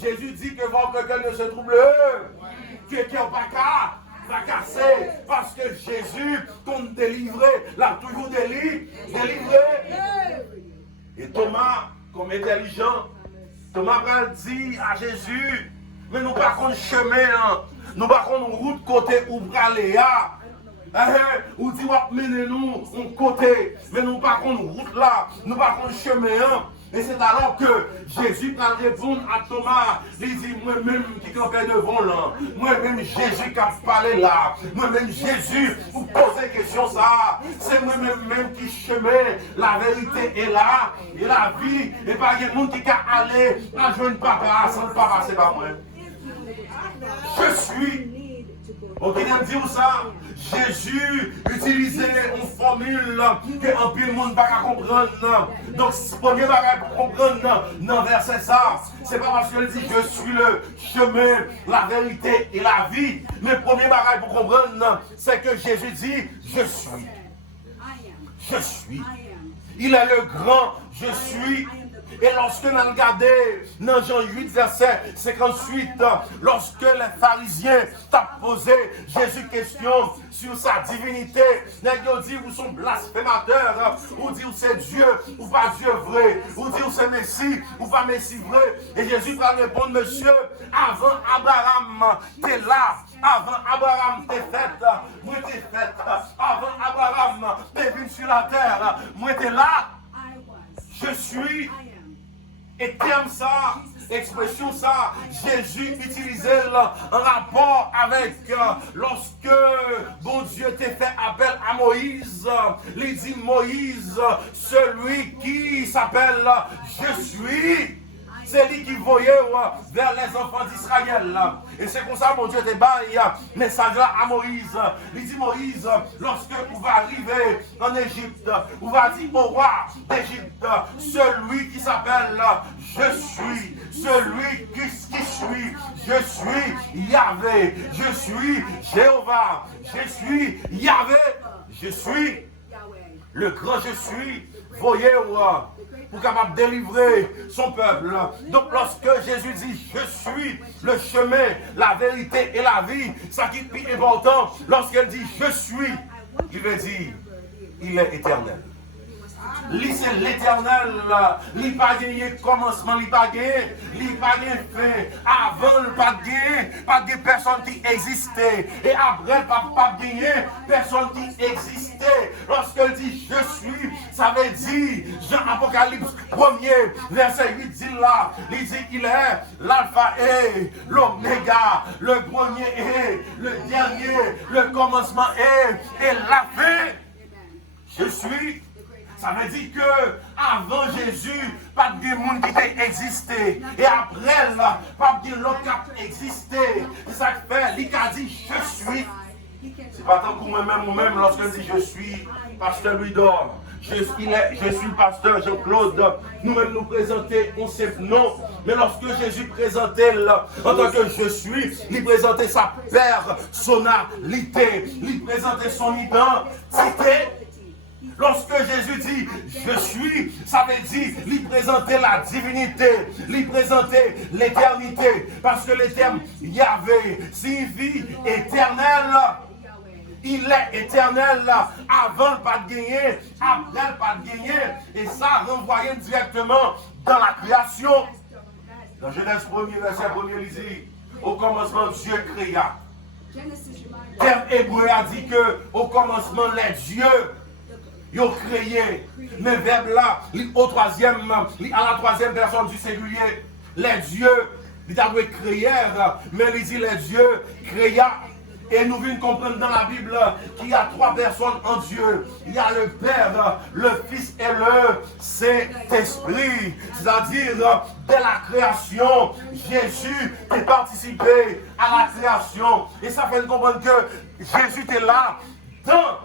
Jésus dit que votre cœur ne se trouble, que cœur pas cassé, parce que Jésus compte délivrer, l'a toujours délivré. Et Thomas, comme intelligent, Thomas va dire à Jésus, mais nous pas contre chemin, nous pas contre route côté où aller. Ou dit, menez-nous un côté, mais nous pas contre route là, nous pas contre chemin. Et c'est alors que Jésus va répondre à Thomas. Il dit, moi-même qui campais devant là, moi-même Jésus qui a parlé là, moi-même Jésus, vous posez question ça, c'est moi-même qui chemin, la vérité est là, et la vie, et pas il y a monde qui a allé à joindre papa, sans le papa, c'est pas moi. Je suis. Ok, on dit où ça? Jésus utilisait une formule que un peu de monde ne va pas comprendre. Donc, ce premier bagage pour comprendre dans verset ça, c'est pas parce qu'il dit je suis le chemin, la vérité et la vie. Mais le premier bagage pour comprendre, c'est que Jésus dit je suis. Je suis. Il est le grand je suis. Et lorsque nous regardons dans Jean 8, verset 58, lorsque les pharisiens t'ont posé Jésus question sur sa divinité, ils disent vous sont blasphémateurs, ou disent c'est Dieu ou pas Dieu vrai, ou disent c'est Messie ou pas Messie vrai. Et Jésus va répondre, monsieur, avant Abraham, t'es là. Avant Abraham t'es fait, moi t'es fait. Avant Abraham t'es venu sur la terre, moi t'es là. Je suis. Et terme ça, expression ça, Jésus utilisait en rapport avec lorsque bon Dieu t'a fait appel à Moïse, il dit Moïse, celui qui s'appelle je suis. C'est lui qui voyait vers les enfants d'Israël. Et c'est comme ça, mon Dieu, te baille message là à Moïse. Il dit Moïse, lorsque vous va arriver en Égypte, vous va dire au roi d'Égypte, celui qui s'appelle je suis, celui qui suis, je suis Yahvé, je suis Jéhovah, je suis Yahvé, je suis le grand je suis, voyez pour capable délivrer son peuple. Donc lorsque Jésus dit je suis le chemin, la vérité et la vie, ça qui est plus important, lorsqu'il dit je suis, il veut dire il est éternel. Lui c'est l'éternel, il n'a pas gagné commencement, il n'a pas gagné fin. Avant, il n'a pas gagné personne qui existait. Et après, il n'a pas gagné personne qui existait. Lorsqu'il dit je suis, ça veut dire, Jean Apocalypse 1er, verset 8 dit là, il dit il est l'alpha et l'oméga, le premier et le dernier, le commencement et la fin. Je suis. Ça veut dire que avant Jésus, pas de monde qui existé. Et après, là, pas de l'autre qui a existé. C'est ça qui fait, il a dit je suis. C'est pas tant pour moi-même ou même lorsqu'il dit je suis, pasteur Louis d'Or. Je suis le pasteur Jean-Claude. Nous-mêmes nous présenter, on sait non. Mais lorsque Jésus présentait en tant que je suis, il présentait sa personnalité, il présentait son identité. Lorsque Jésus dit je suis, ça veut dire lui présenter la divinité, lui présenter l'éternité. Parce que le terme Yahvé signifie éternel. Il est éternel avant le pas de gagner, après le pas de gagner. Et ça renvoyé directement dans la création. Dans Genèse 1er, verset 1er, il dit au commencement Dieu créa. Le terme hébreu a dit que au commencement les dieux ils ont créé, mais verbe là, à la troisième personne du singulier, les dieux, il a créé, mais il dit les dieux créa. Et nous venons comprendre dans la Bible qu'il y a trois personnes en Dieu. Il y a le Père, le Fils et le Saint-Esprit. C'est-à-dire, dès la création, Jésus est participé à la création. Et ça fait comprendre que Jésus est là dans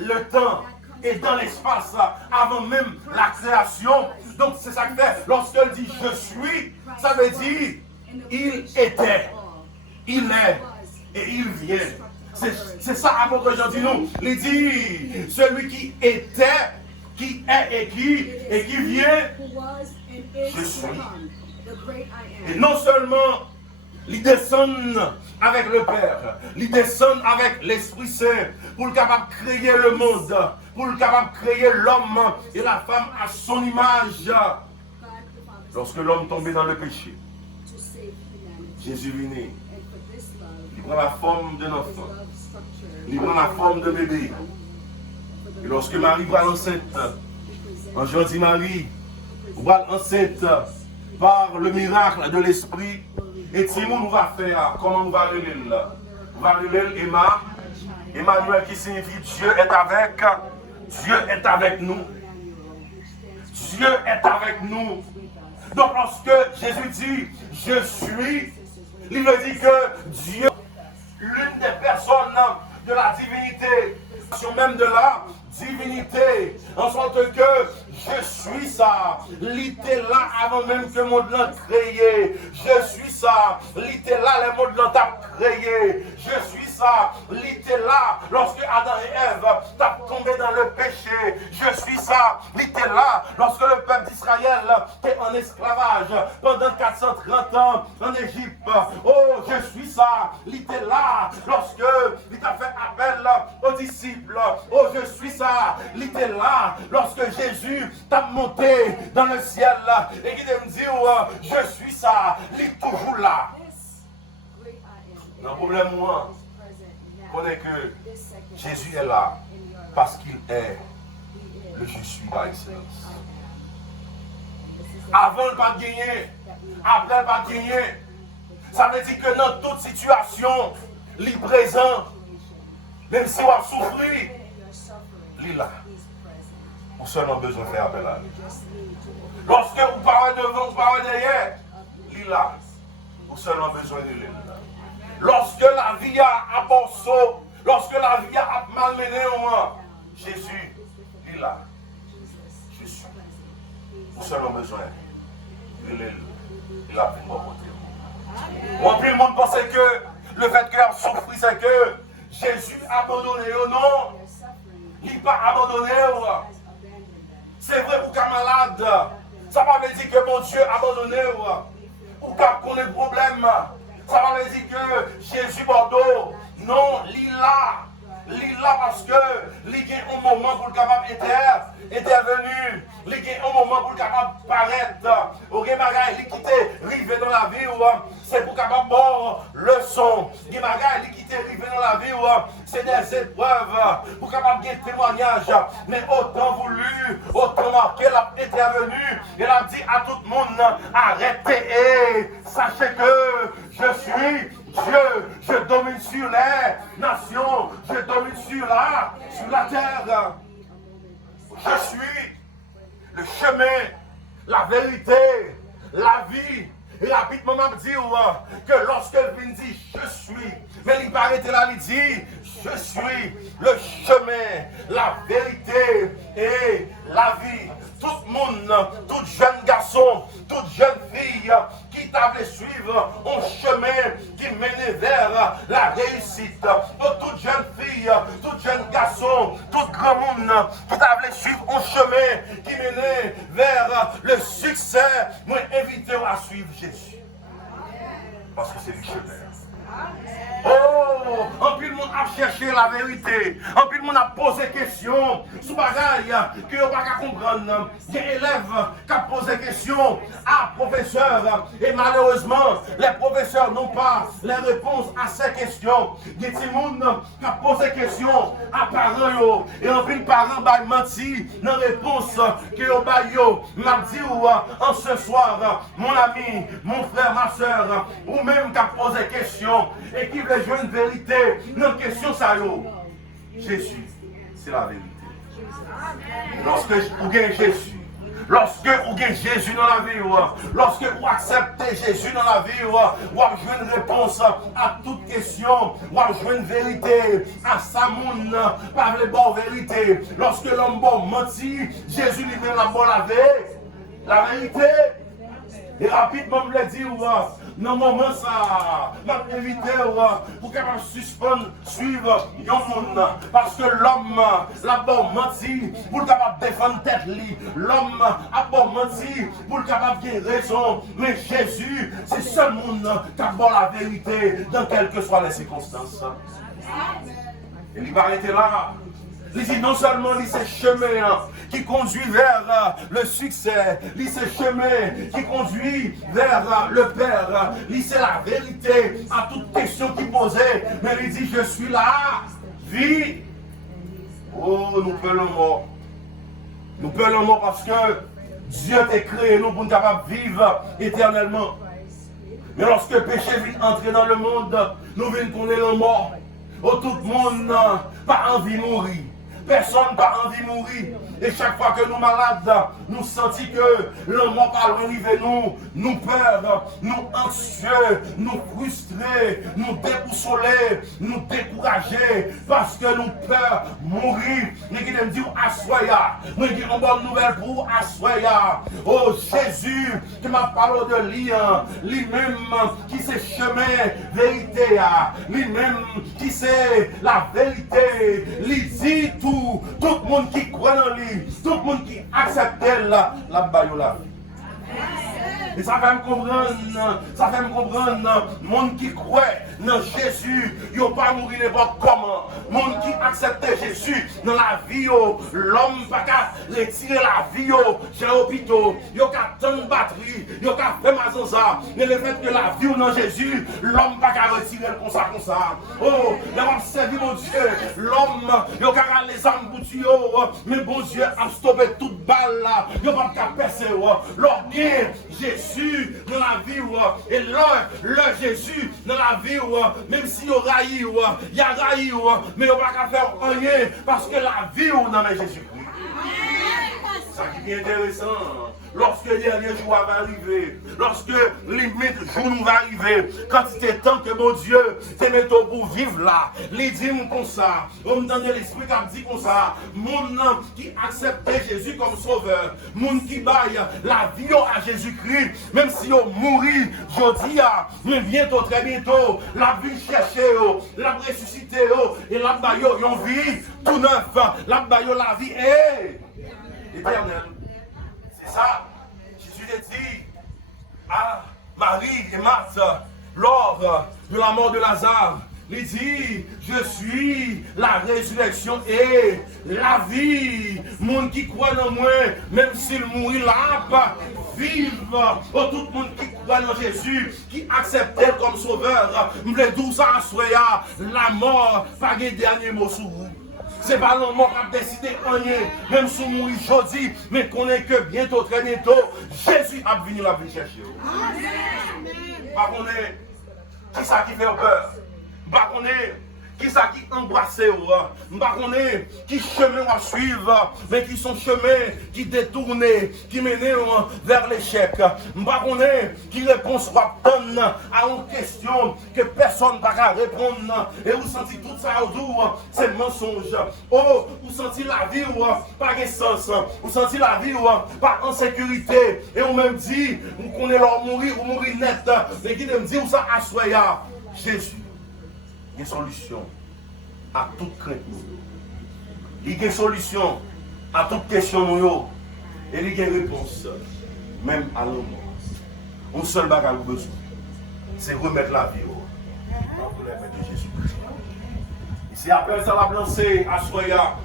le temps et dans l'espace avant même la création. Donc c'est ça que fait, lorsqu'il dit je suis, ça veut dire il était, il est et il vient. C'est ça apôtre Jean dit nous. Il dit celui qui était, qui est et qui vient, je suis. Et non seulement ils descendent avec le Père, ils descendent avec l'Esprit Saint pour le capable de créer le monde, pour le capable de créer l'homme et la femme à son image. Lorsque l'homme tombait dans le péché, Jésus venait. Il prend la forme d'un enfant. Il prend la forme d'un bébé. Et lorsque Marie va enceinte, un jour dit Marie, va enceinte par le miracle de l'Esprit. Et Timon nous va faire, comment nous va relayer là? Nous va relayer Emmanuel qui signifie Dieu est avec. Dieu est avec nous. Dieu est avec nous. Donc lorsque Jésus dit je suis, il veut dire que Dieu, l'une des personnes de la divinité, même de la divinité, en sorte que je suis ça, il était là avant même que le monde l'a créé. Je suis ça, il était là, le monde l'a créé. Je suis ça, il était là lorsque Adam et Ève t'ont tombé dans le péché. Je suis ça, il était là lorsque le peuple d'Israël était en esclavage pendant 430 ans en Égypte. Oh, je suis ça, il était là lorsque il t'a fait appel aux disciples. Oh, je suis ça, il était là lorsque Jésus t'a monté dans le ciel et qui me dit je suis ça, il est toujours là. Le problème, moi, connaît que Jésus est là parce qu'il est le je suis par excellence. Avant le pas de gagner, après le pas de gagner, ça veut dire que dans toute situation, il est présent, même si on a souffert, il est là. On a seulement besoin de faire appel à lui. Lorsque vous parlez devant, vous parlez derrière, il est là. On a seulement besoin de lui. Lorsque la vie a borceau, lorsque la vie a malmené, Jésus, il est là. Je suis. On a seulement besoin de lui. Il a pris mon côté. Moi, puis le monde pensait que le fait qu'il a souffert, c'est que Jésus a abandonné. Non, il n'est pas abandonné. C'est vrai pour qu'un malade, ça va veut dire que mon Dieu a abandonné. Ou qu'on ait problème. Ça va dire que Jésus Bordeaux, non, il est là parce que il y a un moment pour le capable intervenir, il y a un moment pour le capable paraître. Au Guémaraï, il quitté rivé dans la vie, c'est pour capable boire leçon. Guémaraï, il quitté rivé dans la vie, c'est des épreuves pour capable gagner témoignage. Mais autant voulu, autant marqué, il a intervenu, il a dit à tout le monde, arrêtez et sachez que je suis Dieu, je domine sur les nations, je domine sur la terre. Je suis le chemin, la vérité, la vie. Et rapidement, m'a dit que lorsqu'elle dit je suis, mais il paraît là, il dit je suis le chemin, la vérité et la vie. Tout le monde, tout jeune garçon, toute jeune fille qui t'avait suivre un chemin qui menait vers la réussite. Toute jeune fille, tout jeune garçon, tout grand monde qui t'avait suivre un chemin qui menait vers le succès. Moi, invité à suivre Jésus. Parce que c'est le chemin. Oh, en plus le monde a cherché la vérité. En plus le monde a posé questions sous bagaille que vous ne pouvez pas comprendre. Il y a des élèves qui ont posé questions à professeurs. Et malheureusement, les professeurs n'ont pas les réponses à ces questions. Il y a des gens qui ont posé questions à parents. Et en plus, les parents ont menti dans la réponse que vous m'a dit en ce soir, mon ami, mon frère, ma soeur, ou même qui a posé questions et qui veut jouer une vérité. Non, question ça Jésus, c'est la vérité. Lorsque vous gagnez Jésus, lorsque vous gagnez Jésus dans la vie, lorsque vous acceptez Jésus dans la vie, vous avez une réponse à toute question, vous avez une vérité à sa monde, par les bonnes vérités. Lorsque l'homme bon mentit, Jésus lui-même la bonne la vérité. Et rapidement, je l'ai dit, dans le moment, ça m'a invité pour capable suspendre, suivre un monde. Parce que l'homme, là-bas, menti, pour capable défendre tête, l'homme a pas menti, pour capable de raison. Mais Jésus, c'est le seul monde qui a la vérité dans quelles que soient les circonstances. Et il va arrêter là. Il dit non seulement il c'est chemin qui conduit vers le succès, il c'est chemin qui conduit vers le Père, il c'est la vérité à toute question qui posait, mais il dit je suis là, vie. Oh, nous peut le mort. Nous peut le mort parce que Dieu t'a créé nous pour nous capables de vivre éternellement. Mais lorsque le péché vient entrer dans le monde, nous venons connaître le mort. Oh, tout le monde n'a pas envie de mourir. Personne n'a pas envie de mourir. Et chaque fois que nous malades, nous sentons que le mort va arriver nous peur, nous anxieux, nous frustrés, nous déboussolés, nous découragés, parce que nous peur mourir. Nous qui dit assoya, nous qui une bonne nouvelle pour assoya. Oh Jésus, qui m'a parlé de lui-même qui c'est chemin, vérité, lui-même qui c'est la vérité, lui dit tout le monde qui croit en lui. Tout le monde qui accepte la bayola. Et ça fait me comprendre, le monde qui croit dans Jésus, il ne va pas mourir n'importe comment. Le monde qui accepte Jésus dans la vie, l'homme ne va pas retirer la vie chez l'hôpital. Il n'y a qu'à tant de batterie, il n'y a qu'à faire ma ça. Mais le fait que la vie dans Jésus, l'homme ne va pas retirer comme ça. Oh, il va servir mon Dieu. L'homme, il n'y a qu'à les âmes pour tuer. Mais bon Dieu a stoppé toute balle là. Il n'y a pas qu'à percer. L'orgueil, Jésus dans la vie, et le Jésus dans la vie, même si il raillit, il y a railli, mais il n'y a pas qu'à faire rien parce que la vie dans Jésus-Christ. Ça qui est intéressant, lorsque le dernier jour va arriver, lorsque limite jour nous va arriver, quand il est temps que mon Dieu te mette pour vivre là, il dit comme ça, on me donne l'esprit qui a dit comme ça, mon qui accepte Jésus comme sauveur, mon qui baille la vie à Jésus-Christ, même si on mourit, je dis, mais bientôt, très bientôt, la vie chercher, la ressusciter, et la baille, on vit tout neuf, la baille, la vie est éternelle. C'est ça. Jésus a dit à Marie et Marthe lors de la mort de Lazare. Il dit, je suis la résurrection et la vie. Monde qui croit en moi, même s'il mourit là, vive. Oh, tout le monde qui croit en Jésus, qui accepte comme sauveur, me dit ça à la mort, pas de dernier mot sur vous. Ce n'est pas l'homme qui a décidé rien, même si nous mourir aujourd'hui, mais qu'on est que bientôt, très bientôt, Jésus a venu la vie chercher. Par contre, qui ça qui fait peur? Par contre, qui ça qui embrasse? Par contre, qui chemin à suivre, mais qui sont chemins qui détournent, qui mènent vers l'échec. Par contre, qui répond soit donne à une question que personne ne va répondre. Et vous sentez tout ça autour, c'est mensonge. Oh, vous sentez la vie par essence. Vous sentez la vie par insécurité. Et on même dit, vous connaissez leur mourir ou mourir net. Mais qui me dit, où ça assoya Jésus. Il y a une solution à toute crainte. Il y a une solution à toute question. Et il y a une réponse, même à l'homme. Un seul bagage au besoin, c'est remettre la vie dans les mains de Jésus-Christ. Si appelle ça la lancer à Soya,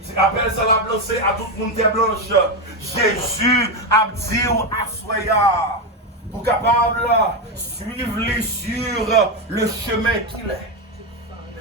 si appelle ça la lancer à toute le monde blanche, Jésus a dit à Soya pour capable suivre les sur le chemin qu'il est.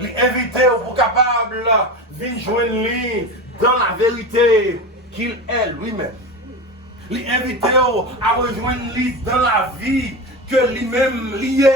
L'inviter pour capable de joindre lui dans la vérité qu'il est lui-même. L'inviter à rejoindre lui dans la vie que lui-même lié.